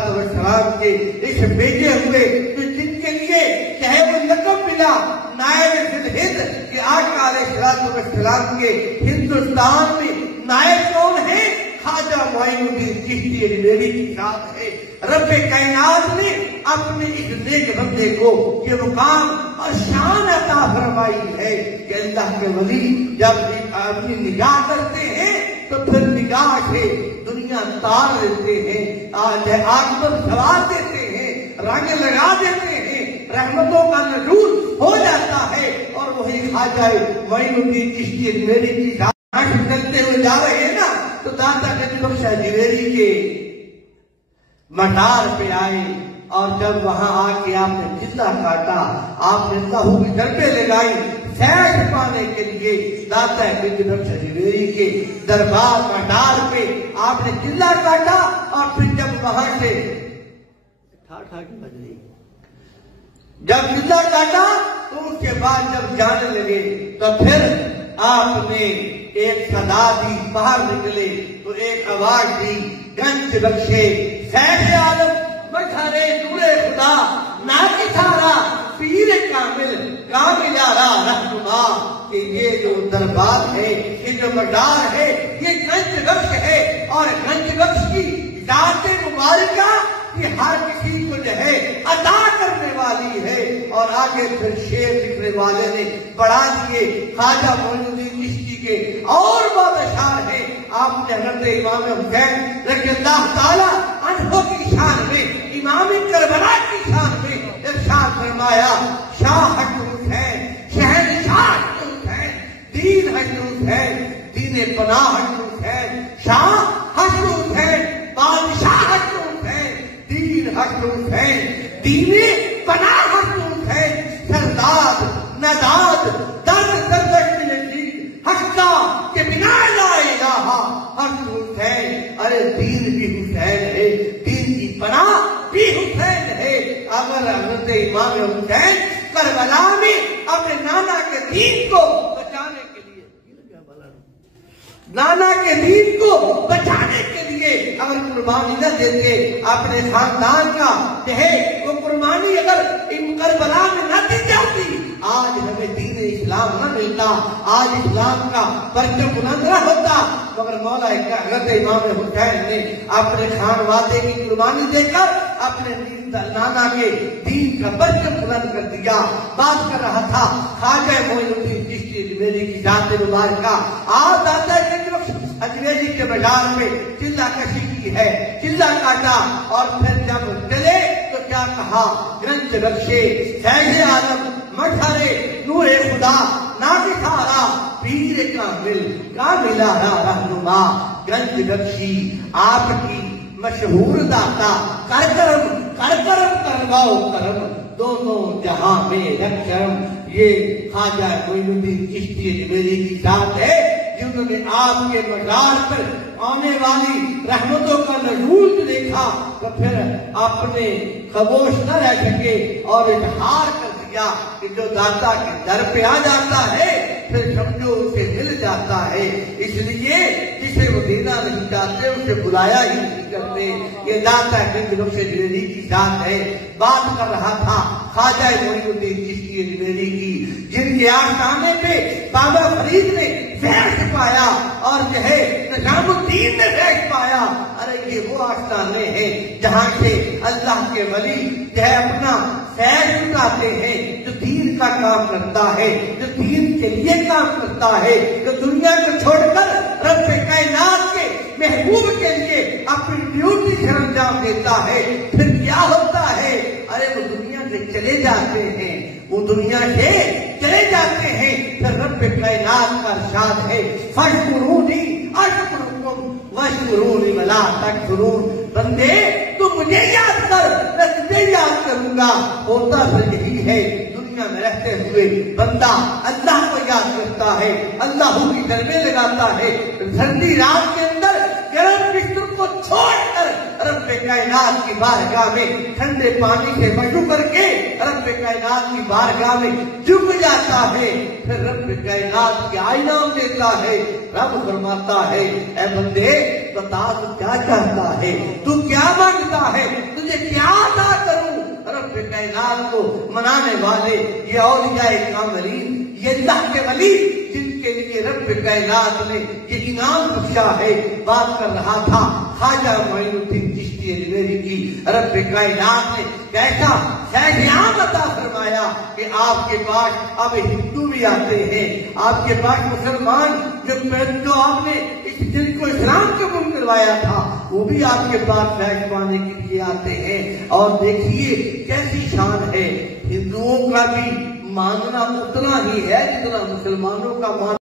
अलैहिस्सलाम के इस भेजे हुए तो जिनके लिए चाहे वो लक़ब मिला नायब हिंद कि आका अलैहिस्सलाम के हिंदुस्तान में नायब कौन है? ख्वाजा मोइनुद्दीन चिश्ती अजमेरी की साथ है। रब कायनात ने अपने इस नेक बंदे को ये मुकाम और शान अता फरमाई है कि अल्लाह के वली जब अपनी निगाह करते हैं तो फिर निगाह से दुनिया तार देते हैं, आज आग पर सवार देते हैं, रंग लगा देते हैं, रहमतों का नजूर हो जाता है। और वही ख्वाजा मोइनुद्दीन चिश्ती अजमेरी की साथ चलते हुए जा रहे हैं ना, तो दाता गंज बख्श अजमेरी के मटार पे आए और जब वहां आके आपने चिल्ला काटा, आपने लहू की डंडे लगाई फैज पाने के लिए दाता गंज बख्श अजमेरी के दरबार मटार पे आपने चिल्ला काटा। और फिर जब वहां से ठाठा की बज रही जब चिल्ला काटा तो उसके बाद जब जाने लगे तो फिर आपने एक सदा दी, बाहर निकले तो एक आवाज दी, गंज बख्शे फैज़ आलम मजहरे नूरे खुदा नाकिसारा पीर कामिल कामिलारा रहनुमा। कि ये जो दरबार है, ये जो मदार है, ये गंज बख्श है। और गंज बख्श की जाते मुबारका ये हर किसी को जो है अदा करने वाली है। और आगे फिर शेर लिखने वाले ने बढ़ा दिए ख्वाजा मोइनुद्दीन चिश्ती के और बादशाह है। आपने हज़रत इमाम हुसैन रज़ियल्लाहु ताला अन्हु की शान में, इमाम करबला की शान में इरशाद फरमाया, शाह हसन हुसैन शहंशाह हसन हुसैन दीन हसन हुसैन दीने पनाह हसन हुसैन शाह हसन हुसैन बादशाह हसन हुसैन दीन हसन हुसैन दीने पनाह हसन हुसैन सरदाद नदाद दर्द दर्द हक्का के बिना ला इलाहा हसन हुसैन। अरे दीन भी हुसैन है, दीन की पनाह भी हुसैन है। अगर हज़रत इमाम हुसैन करबला में अपने नाना के दीन को बचाने के लिए, नाना के दीन को बचाने के लिए अगर कुर्बानी न देते, अपने खानदान का चाहे वो कुर्बानी अगर इन करबला में न दी जाती, आज हमें दीन इस्लाम न मिलता, आज इस्लाम का परचम बुलंद न होता। मगर मौला हज़रत इमाम हुसैन ने अपने खानवादे की कुर्बानी देकर अपने नाना के दीन का परचम बुलंद कर दिया। बात कर रहा था ख्वाजा मोइनुद्दीन चिश्ती अजमेरी की जाते मुबारका। आज दाता गंज बख्श अजमेरी के बाजार में चिल्ला कशी की है, चिल्ला काटा। और फिर जब चले तो क्या कहा, गंज बख्शे फैज़ आलम मजहरे नूरे खुदा नाकिसारा पीर कामिल कामिलारा रहनुमा। गंज बख्शी आपकी मशहूर दाता कर करम करवाओ करम दोनों जहां में रक्षम। ये ख्वाजा मोइनुद्दीन चिश्ती अजमेरी की जात है जिन्होंने आपके मजार पर आने वाली रहमतों का नजूल देखा तो फिर अपने खामोश न रह सके और इजहार कर दिया कि जो दाता के दर पे आ जाता है फिर समझो उसे मिल जाता है। इसलिए जिसे वो देना नहीं चाहते उसे बुलाया ही नहीं करते। ये दाता गंज बख्श अजमेरी की जात है। बात कर रहा था ख्वाजा मोइनुद्दीन चिश्ती अजमेरी की, जिनके आस्थाने पे बाबा फरीद ने फैज़ पाया और जो है निजामुद्दीन ने फैज़ पाया। अरे ये वो आस्थाने हैं जहाँ से अल्लाह के वली जो है अपना फैज़ उठाते हैं, जो दीन का काम करता है, जो दीन के लिए काम करता है, जो दुनिया को छोड़कर रब कायनात के महबूब के लिए अपनी ड्यूटी से अंजाम देता है। फिर क्या होता है, अरे वो दुनिया से चले जाते हैं, वो दुनिया से चले जाते हैं। फिर रब कायनात का इरशाद है, फशकुरूनी अशकुरुकुम वशकुरूनी वला तकफुरून। बंदे तू मुझे याद कर, मैं तुझे याद करूंगा। होता फिर यही है, दुनिया में रहते हुए बंदा अल्लाह को याद करता है, अल्लाह की गरबे लगाता है। ठंडी रात के अंदर गर्म बिस्तर को छोड़कर रब کائنات کی بارگاہ میں ٹھنڈے پانی سے وضو کر کے رب کائنات کی بارگاہ میں جھک جاتا ہے، پھر رب کائنات کیا انعام دیتا ہے؟ رب فرماتا ہے اے بندے بتا تو کیا چاہتا ہے، تو کیا مانگتا ہے، تجھے کیا عطا کروں؟ رب کائنات کو منانے والے یہ اولیاء کاملین، یہ اللہ کے ولی جن کے لیے رب کائنات نے یہ انعام بخشا ہے، بات کر رہا تھا خواجہ معین الدین چشتی اجمیری کی، رب کائنات نے کیسا فیضان عطا فرمایا کہ آپ کے پاس اب ہندو بھی آتے ہیں، آپ کے پاس مسلمان جو آپ نے جن کو اسلام قبول کروایا تھا وہ بھی آپ کے پاس فیض پانے کے لیے آتے ہیں۔ اور دیکھیے کیسی شان ہے، ہندوؤں کا بھی ماننا اتنا ہی ہے جتنا مسلمانوں کا ماننا